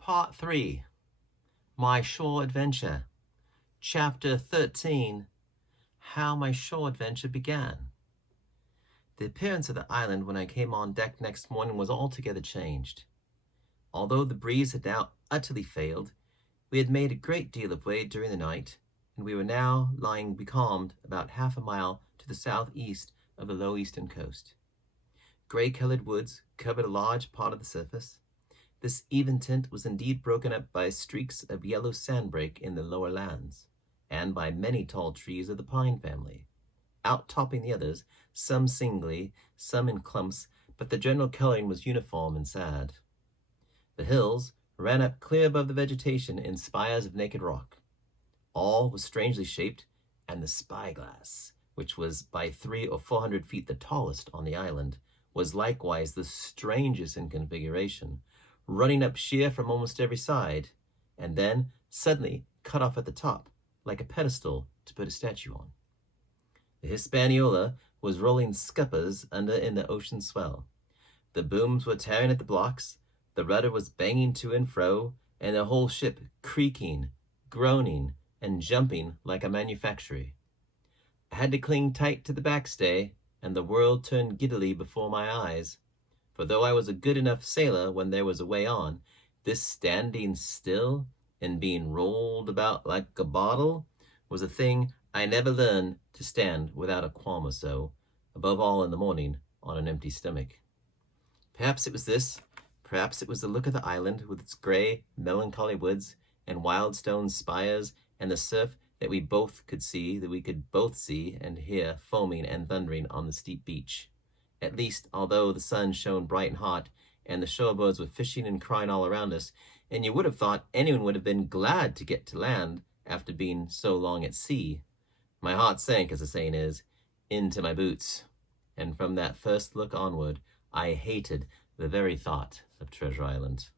Part 3, My Shore Adventure. Chapter 13, How My Shore Adventure Began. The appearance of the island when I came on deck next morning was altogether changed. Although the breeze had now utterly failed, we had made a great deal of way during the night, and we were now lying becalmed about half a mile to the southeast of the low eastern coast. Gray-colored woods covered a large part of the surface. This even tint was indeed broken up by streaks of yellow sandbrake in the lower lands, and by many tall trees of the pine family, out-topping the others, some singly, some in clumps, but the general coloring was uniform and sad. The hills ran up clear above the vegetation in spires of naked rock. All was strangely shaped, and the spyglass, which was by 300 or 400 feet the tallest on the island, was likewise the strangest in configuration, running up sheer from almost every side, and then suddenly cut off at the top, like a pedestal to put a statue on. The Hispaniola was rolling scuppers under in the ocean swell. The booms were tearing at the blocks, the rudder was banging to and fro, and the whole ship creaking, groaning, and jumping like a manufactory. I had to cling tight to the backstay, and the world turned giddily before my eyes. For though I was a good enough sailor when there was a way on, this standing still and being rolled about like a bottle was a thing I never learned to stand without a qualm or so, above all in the morning on an empty stomach. Perhaps it was this, perhaps it was the look of the island with its gray, melancholy woods and wild stone spires and the surf that we could both see and hear foaming and thundering on the steep beach. At least, although the sun shone bright and hot, and the shorebirds were fishing and crying all around us, and you would have thought anyone would have been glad to get to land after being so long at sea, my heart sank, as the saying is, into my boots, and from that first look onward, I hated the very thought of Treasure Island.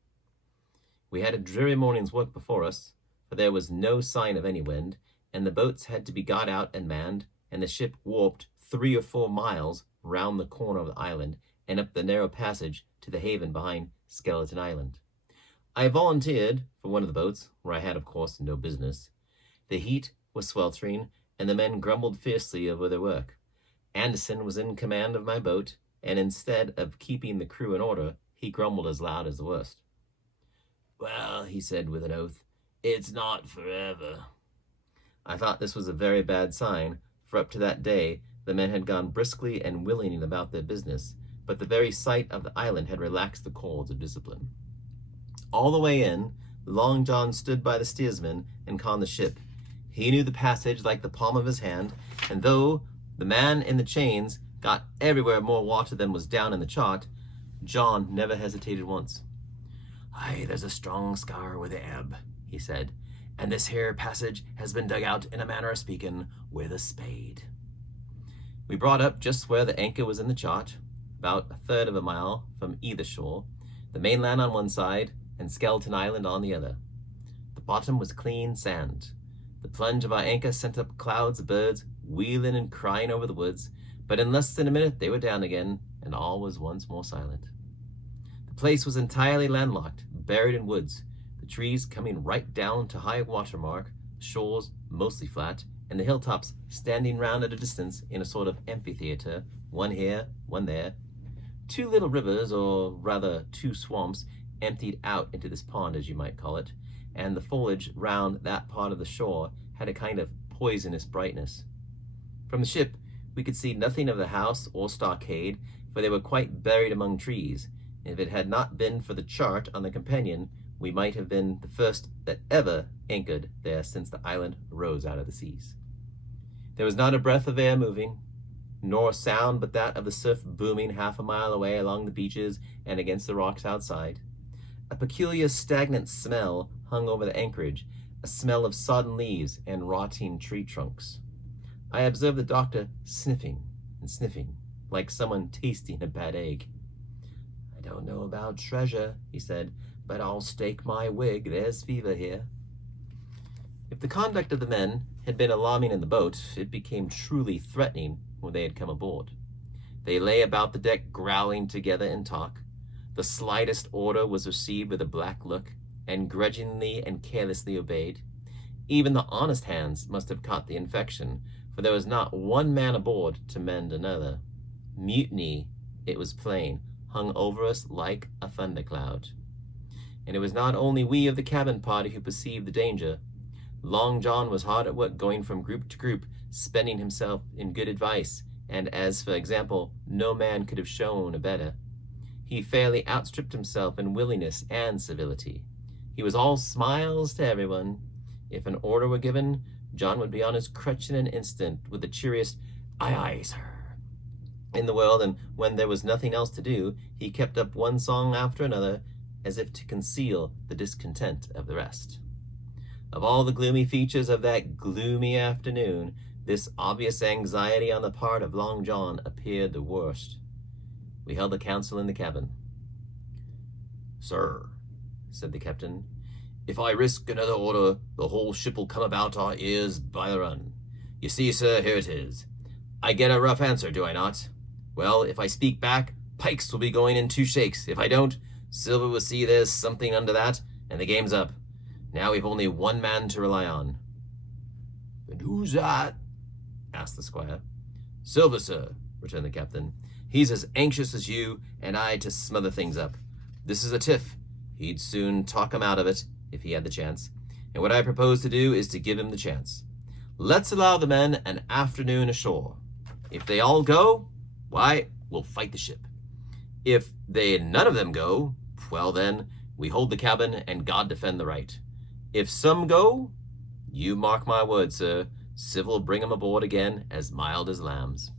We had a dreary morning's work before us, for there was no sign of any wind, and the boats had to be got out and manned, and the ship warped 3 or 4 miles round the corner of the island and up the narrow passage to the haven behind Skeleton Island. I volunteered for one of the boats, where I had, of course, no business. The heat was sweltering, and the men grumbled fiercely over their work. Anderson was in command of my boat, and instead of keeping the crew in order, he grumbled as loud as the worst. "Well," he said with an oath, "it's not forever." I thought this was a very bad sign, for up to that day, the men had gone briskly and willingly about their business, but the very sight of the island had relaxed the cords of discipline. All the way in, Long John stood by the steersman and conned the ship. He knew the passage like the palm of his hand, and though the man in the chains got everywhere more water than was down in the chart, John never hesitated once. "Aye, there's a strong scour with the ebb," he said, "and this here passage has been dug out, in a manner of speaking, with a spade." We brought up just where the anchor was in the chart, about 1/3 of a mile from either shore, the mainland on one side and Skeleton Island on the other. The bottom was clean sand. The plunge of our anchor sent up clouds of birds wheeling and crying over the woods, but in less than a minute they were down again, and all was once more silent. The place was entirely landlocked, buried in woods, the trees coming right down to high water mark, the shores mostly flat, and the hilltops standing round at a distance in a sort of amphitheater, one here, one there. 2 little rivers, or rather 2 swamps, emptied out into this pond, as you might call it, and the foliage round that part of the shore had a kind of poisonous brightness. From the ship, we could see nothing of the house or stockade, for they were quite buried among trees. If it had not been for the chart on the companion, we might have been the first that ever anchored there since the island arose out of the seas. There was not a breath of air moving, nor a sound but that of the surf booming half a mile away along the beaches and against the rocks outside. A peculiar stagnant smell hung over the anchorage, a smell of sodden leaves and rotting tree trunks. I observed the doctor sniffing and sniffing, like someone tasting a bad egg. "I don't know about treasure," he said, "but I'll stake my wig there's fever here." If the conduct of the men had been alarming in the boat, it became truly threatening when they had come aboard. They lay about the deck growling together in talk. The slightest order was received with a black look, and grudgingly and carelessly obeyed. Even the honest hands must have caught the infection, for there was not one man aboard to mend another. Mutiny, it was plain, hung over us like a thundercloud. And it was not only we of the cabin party who perceived the danger. Long John was hard at work going from group to group, spending himself in good advice, and as, for example, no man could have shown a better. He fairly outstripped himself in willingness and civility. He was all smiles to everyone. If an order were given, John would be on his crutch in an instant with the cheeriest "Aye, aye, sir," in the world, and when there was nothing else to do, he kept up one song after another, as if to conceal the discontent of the rest. Of all the gloomy features of that gloomy afternoon, this obvious anxiety on the part of Long John appeared the worst. We held a council in the cabin. "Sir," said the captain, "if I risk another order, the whole ship'll come about our ears by the run. You see, sir, here it is. I get a rough answer, do I not? Well, if I speak back, pikes will be going in 2 shakes. If I don't, Silver will see there's something under that, and the game's up. Now we've only one man to rely on." "And who's that?" asked the squire. "Silver, sir," returned the captain. "He's as anxious as you and I to smother things up. This is a tiff. He'd soon talk 'em out of it if he had the chance. And what I propose to do is to give him the chance. Let's allow the men an afternoon ashore. If they all go, why, we'll fight the ship. If they none of them go, well then, we hold the cabin and God defend the right. If some go, you mark my words, sir, Civil bring 'em aboard again as mild as lambs."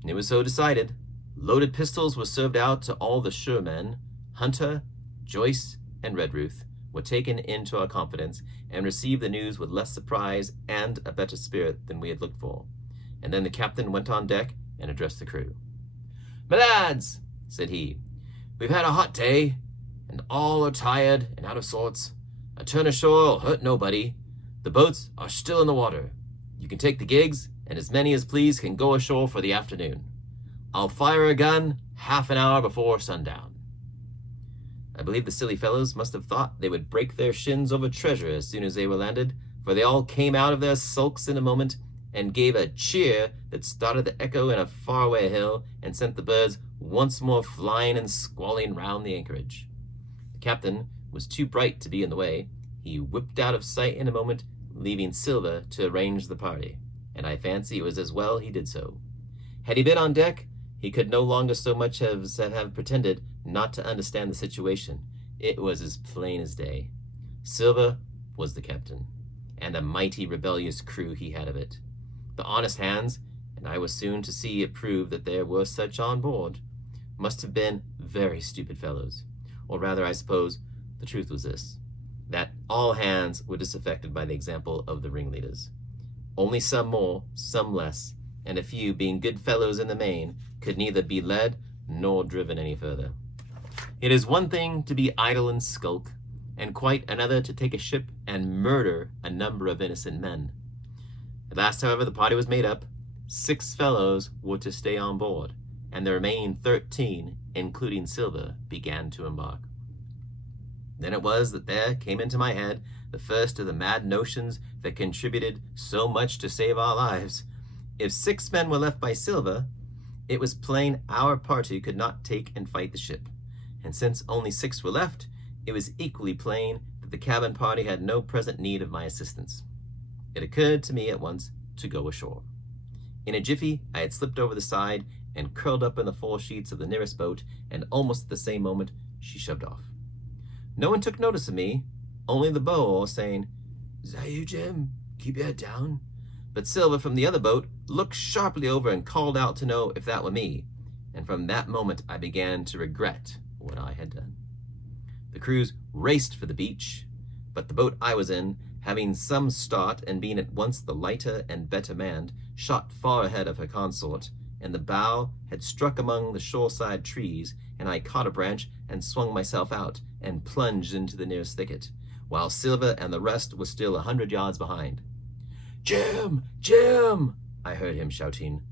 And it was so decided. Loaded pistols were served out to all the sure men. Hunter, Joyce, and Redruth were taken into our confidence and received the news with less surprise and a better spirit than we had looked for. And then the captain went on deck and addressed the crew. "My lads," said he, "we've had a hot day, and all are tired and out of sorts. A turn ashore will hurt nobody. The boats are still in the water. You can take the gigs, and as many as please can go ashore for the afternoon. I'll fire a gun half an hour before sundown." I believe the silly fellows must have thought they would break their shins over treasure as soon as they were landed, for they all came out of their sulks in a moment and gave a cheer that started the echo in a faraway hill and sent the birds once more flying and squalling round the anchorage. The captain was too bright to be in the way. He whipped out of sight in a moment, leaving Silver to arrange the party, and I fancy it was as well he did so. Had he been on deck, he could no longer so much as have pretended not to understand the situation. It was as plain as day. Silver was the captain, and a mighty rebellious crew he had of it. The honest hands, and I was soon to see it proved that there were such on board, must have been very stupid fellows. Or rather, I suppose, the truth was this, that all hands were disaffected by the example of the ringleaders. Only some more, some less, and a few, being good fellows in the main, could neither be led nor driven any further. It is one thing to be idle and skulk, and quite another to take a ship and murder a number of innocent men. At last, however, the party was made up. 6 fellows were to stay on board, and the remaining 13, including Silver, began to embark. Then it was that there came into my head the first of the mad notions that contributed so much to save our lives. If 6 men were left by Silver, it was plain our party could not take and fight the ship. And since only 6 were left, it was equally plain that the cabin party had no present need of my assistance. It occurred to me at once to go ashore. In a jiffy, I had slipped over the side and curled up in the fore sheets of the nearest boat, and almost at the same moment she shoved off. No one took notice of me, only the bow saying, "Is that you, Jim? Keep your head down." But Silver from the other boat looked sharply over and called out to know if that were me, and from that moment I began to regret what I had done. The crews raced for the beach, but the boat I was in, having some start and being at once the lighter and better manned, shot far ahead of her consort, and the bow had struck among the shoreside trees, and I caught a branch and swung myself out and plunged into the nearest thicket, while Silver and the rest were still 100 yards behind. "Jim! Jim!" I heard him shouting,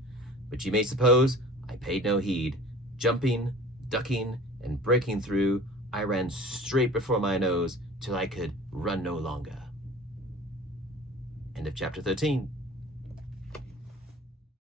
but you may suppose I paid no heed. Jumping, ducking, and breaking through, I ran straight before my nose till I could run no longer. End of chapter 13.